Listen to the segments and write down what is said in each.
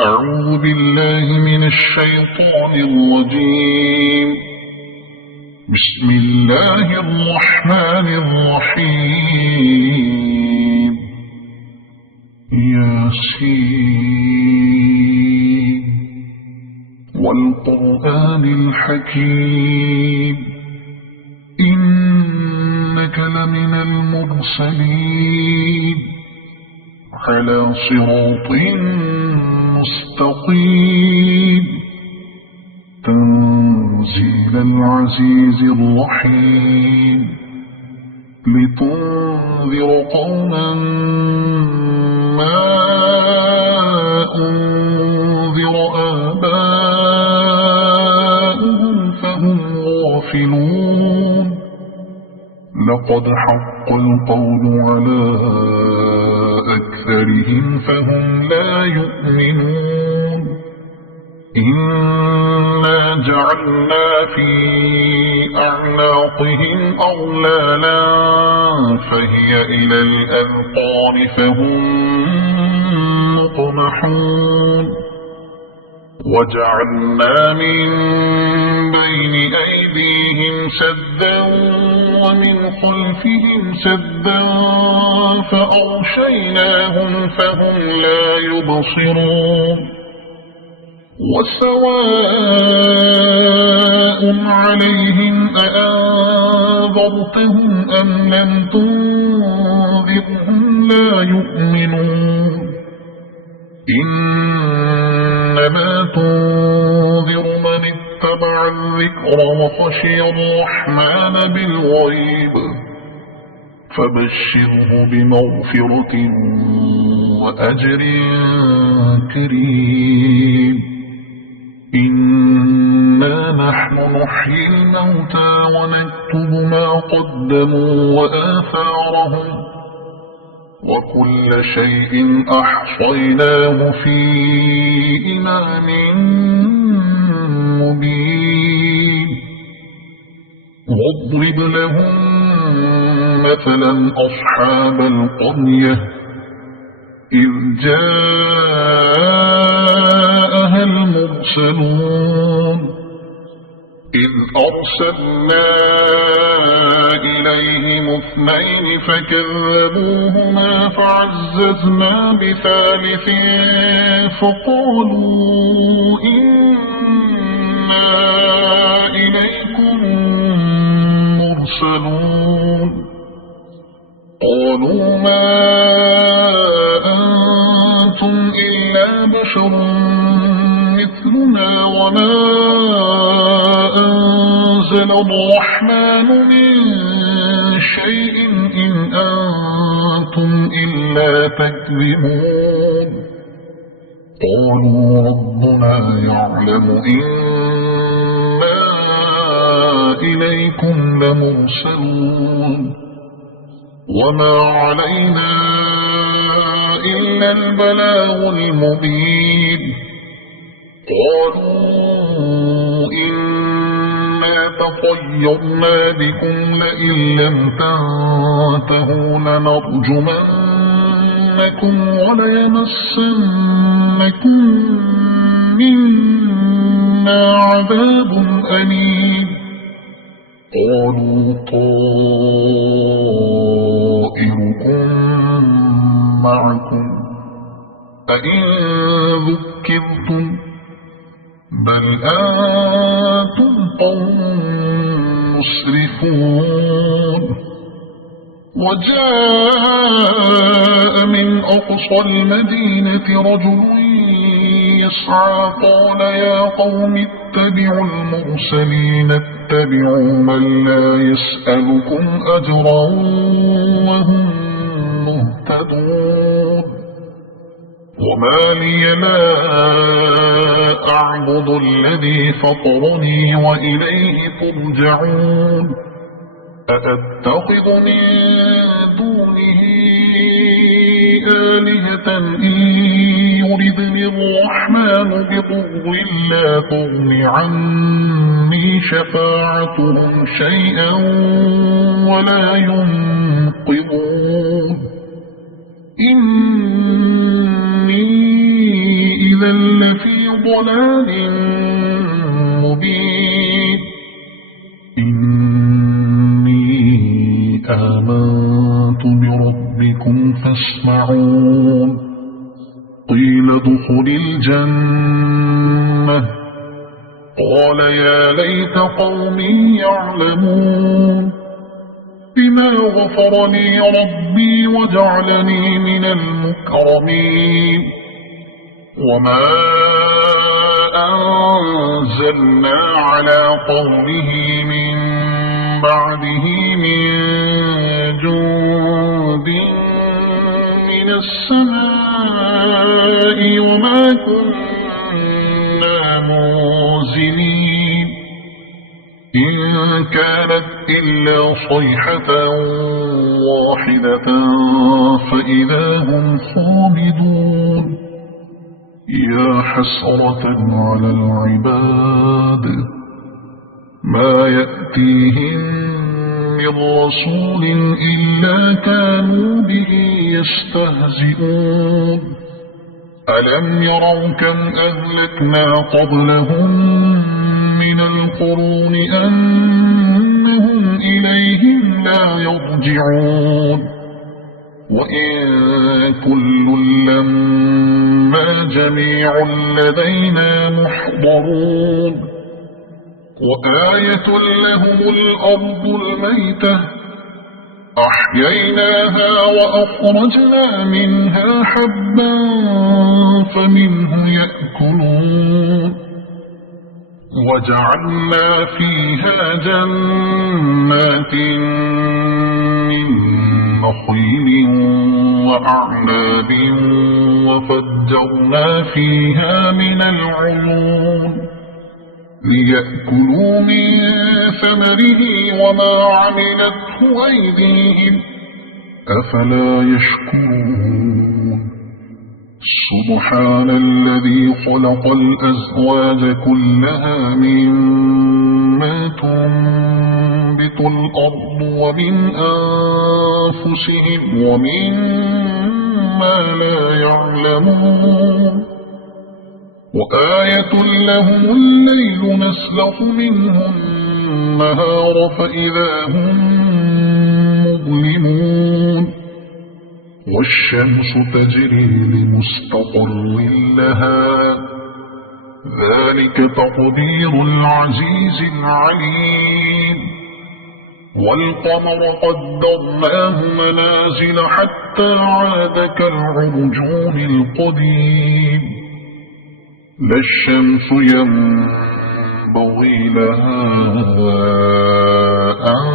أعوذ بالله من الشيطان الرجيم. بسم الله الرحمن الرحيم. ياسين والقرآن الحكيم إنك لمن المرسلين على صراط مستقيم تنزيل العزيز الرحيم لتنذر قوما ما أنذر آباؤهم فهم غافلون. لقد حق القول على أكثرهم فهم لا يؤمنون. إنا جعلنا في أعناقهم أغلالا فهي إلى الأذقان فهم مقمحون. وجعلنا من بين أيديهم سدا ومن خلفهم سدا فأغشيناهم فهم لا يبصرون. وسواء عليهم أأنذرتهم أم لم تنذرهم لا يؤمنون. إنما تنذر من اتبع الذكر وخشي الرحمن بالغيب فبشره بمغفرة وأجر كريم. إنا نحن نحيي الموتى ونكتب ما قدموا وآثارهم وكل شيء أحصيناه في إمام مبين. واضرب لهم مثلا أصحاب القرية إذ جاءها المرسلون إذ أرسلنا إليهم اثنين فكذبوهما فعززنا بثالث فقالوا إنا إليكم مرسلون. قالوا ما أنتم إلا بشر مثلنا وما أنزل الرحمن من شيء إن أنتم إلا تكذبون. قالوا ربنا يعلم إنا إليكم لمرسلون وما علينا إلا البلاغ المبين. قالوا إنا تطيرنا بكم لئن لم تنتهوا لنرجمنكم وليمسنكم منا عذاب أليم. قالوا طائركم معكم أئن ذكرتم بل أنتم قوم مسرفون. وجاء من أقصى المدينة رجل يسعى قال يا قوم اتبعوا المرسلين اتبعوا من لا يسألكم أجرا وهم مهتدون. وما لي لا أعبد الذي فطرني وإليه ترجعون. أأتخذ من دونه آلهة إن يردني الرحمن بضر لا تغن عني شفاعتهم شيئا ولا ينقذون. إني إذا لفي ضلال مبين إني آمنت بربكم فاسمعون قيل ادخل الجنة قال يا ليت قومي يعلمون بما غفر لي ربي وجعلني من المكرمين وما أنزلنا على قومه من بعده من جند من السماء وما كنا منزلين إن كانت إلا صيحة واحدة فإذا هم خامدون يا حسرة على العباد ما يأتيهم من رسول إلا كانوا به يستهزئون ألم يروا كم أهلكنا قبلهم من القرون أنهم إليهم لا يرجعون وإن كل لما جميع لدينا محضرون وآية لهم الأرض الميتة أحييناها وأخرجنا منها حبا فمنه يأكلون وجعلنا فيها جنات من نخيل وأعناب وفجرنا فيها من العيون ليأكلوا من ثمره وما عملته أيديهم أفلا يشكرون سبحان الذي خلق الأزواج كلها مما تنبت الأرض ومن أنفسهم ومما لا يعلمون وآية لهم الليل نسلخ منه النهار فإذا هم مظلمون والشمس تجري لمستقر لها ذلك تقدير العزيز العليم والقمر قدرناه منازل حتى عاد كالعرجون القديم لا الشمس ينبغي لها أن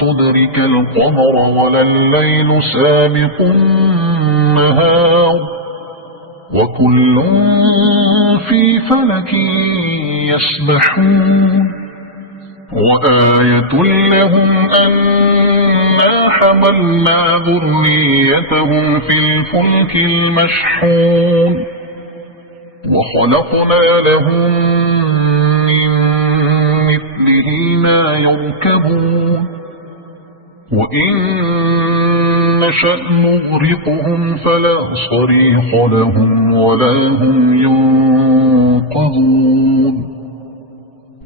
تدرك القمر ولا الليل سابق النهار وكل في فلك يسبحون وآية لهم أنا حملنا ذريتهم في الفلك المشحون وخلقنا لهم من مثله ما يركبون وإن نشأ نغرقهم فلا صريخ لهم ولا هم ينقذون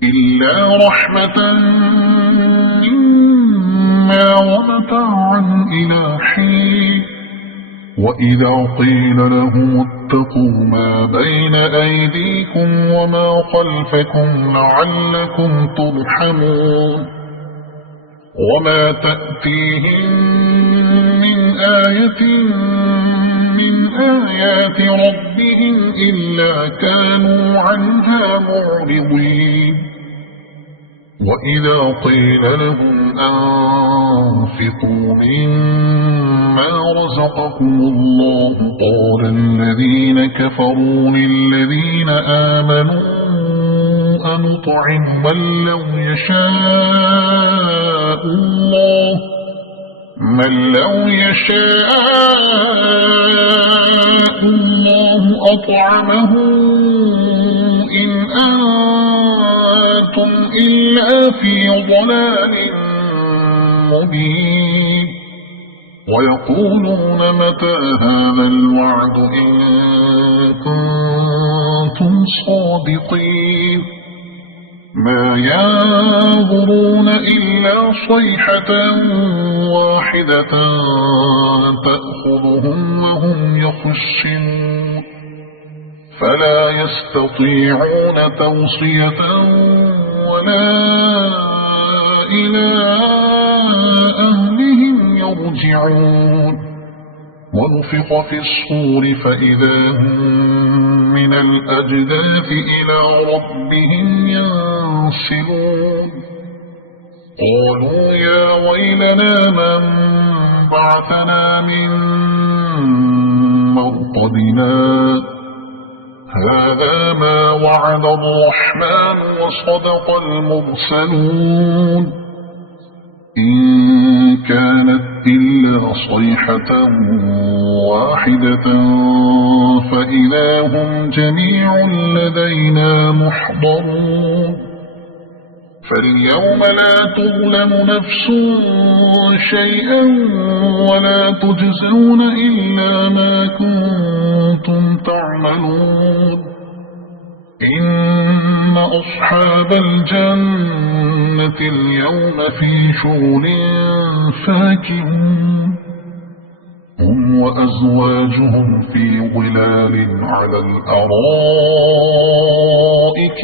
إلا رحمة منا ومتاعا إلى حين وإذا قيل لهم اتقوا ما بين أيديكم وما خلفكم لعلكم ترحمون وما تأتيهم من آية من آيات ربهم إلا كانوا عنها معرضين وإذا قيل لهم أنفقوا مما رزقكم الله قال الذين كفروا للذين آمنوا أنطعم من لو يشاء الله أطعمه إن أنتم إلا في ضلال مبين ويقولون متى هذا الوعد إن كنتم الصادقين ما ينظرون إلا صيحة واحدة تأخذهم وهم يخشون فلا يستطيعون توصية ولا إلى أهلهم يرجعون ونفخ في الصور فإذا هم من الأجداث إلى ربهم ينسلون قالوا يا ويلنا من بعثنا من مرقدنا هذا ما وعد الرحمن وصدق المرسلون إن كانت إلا صيحة واحدة فإذا هم جميع لدينا محضرون فاليوم لا تظلم نفس شيئا ولا تجزون إلا ما كنتم تعملون إن أصحاب الجنة اليوم في شغل فاكهون هم وأزواجهم في ظلال على الأرائك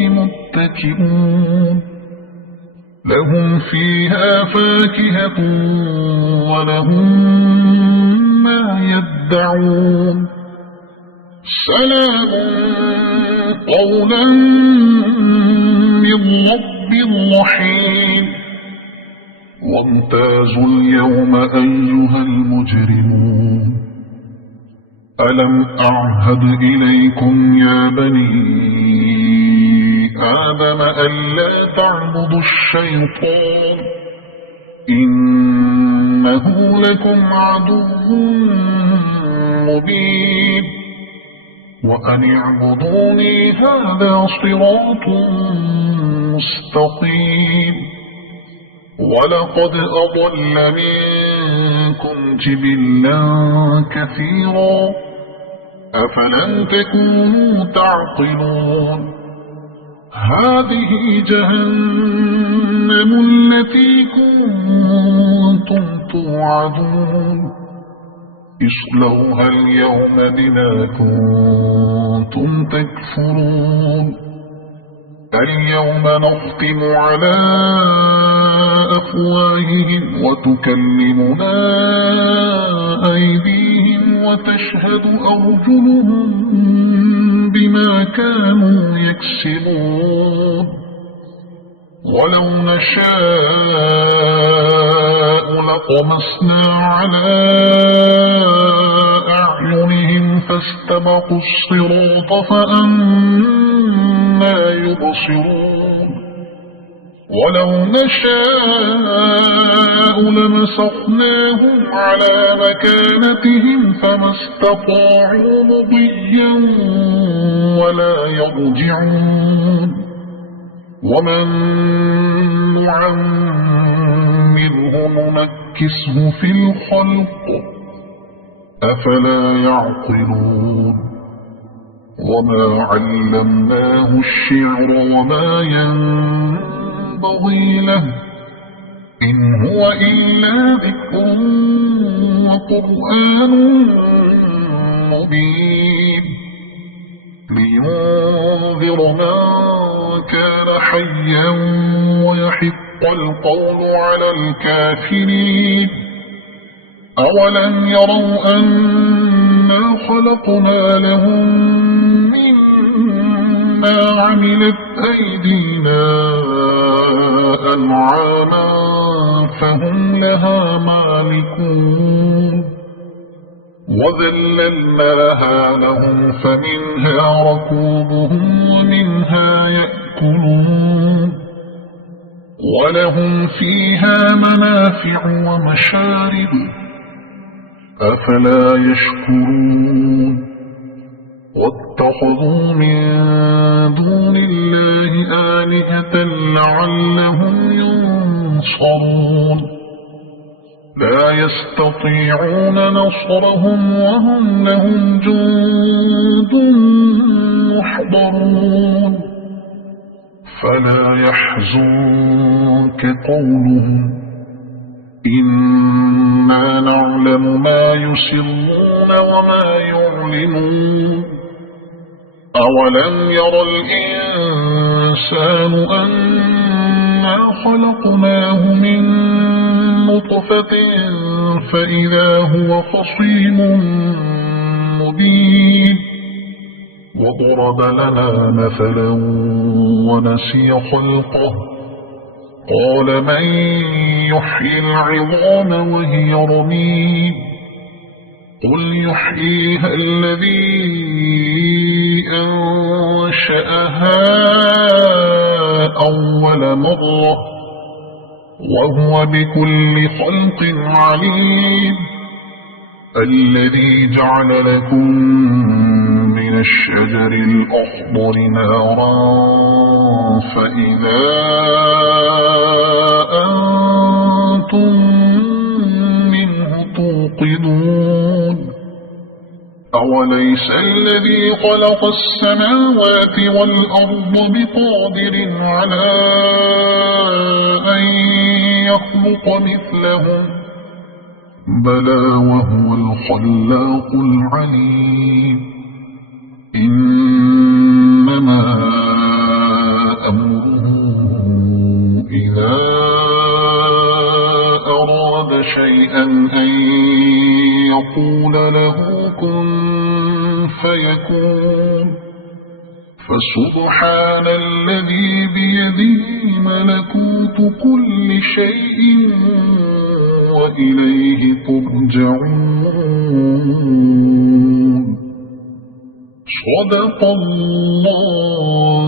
متكئون لهم فيها فاكهة ولهم ما يدعون سلام قولا من رب رحيم وامتازوا اليوم أيها المجرمون ألم أعهد إليكم يا بني آدم ألا تعبدوا الشيطان إنه لكم عدو مبين وأن اعبدوني هذا صراط مستقيم ولقد أضل منكم جبلا كثيرا أفلم تكونوا تعقلون هذه جهنم التي كنتم توعدون اصلوها اليوم بما كنتم تكفرون اليوم نختم على أفواههم وتكلمنا أيديهم وتشهد أرجلهم بما كانوا يكسبون ولو نشاء لطمسنا على أعينهم فاستبقوا الصراط فأنى يبصرون ولو نشاء لمسخناهم على مكانتهم فما استطاعوا مضيا ولا يرجعون ومن نعمره ننكسه في الخلق أفلا يعقلون وما علمناه الشعر وما ينبغي له إن هو إلا ذكر وقرآن مبين لينذر من كان حيا ويحق القول على الكافرين أولم يروا أنا خلقنا لهم مما عملت أيدينا أنعاما فهم لها مالكون وذللناها لهم فمنها ركوبهم ومنها يأكلون ولهم فيها منافع ومشارب أفلا يشكرون واتخذوا من دون الله آلهة لعلهم ينصرون لا يستطيعون نصرهم وهم لهم جند محضرون فلا يحزنك قولهم إنا نعلم ما يسرون وما يعلنون أولم ير الإنسان أنا خلقناه من نطفة فإذا هو خصيم مبين وضرب لنا مثلا ونسي خلقه قال من يحيي العظام وهي رميم قل يحييها الذي أنشأها أول مرة وهو بكل خلق عليم الذي جعل لكم من الشجر الأخضر نارا فإذا أنتم منه توقدون أوليس الذي خلق السماوات والأرض بقادر على أن يخلق مثلهم بلى وهو الخلاق العليم إنما أمره إذا أراد شيئا أن يقول له كن فيكون فسبحان الذي بيده ملكوت كل شيء وإليه ترجعون صدق الله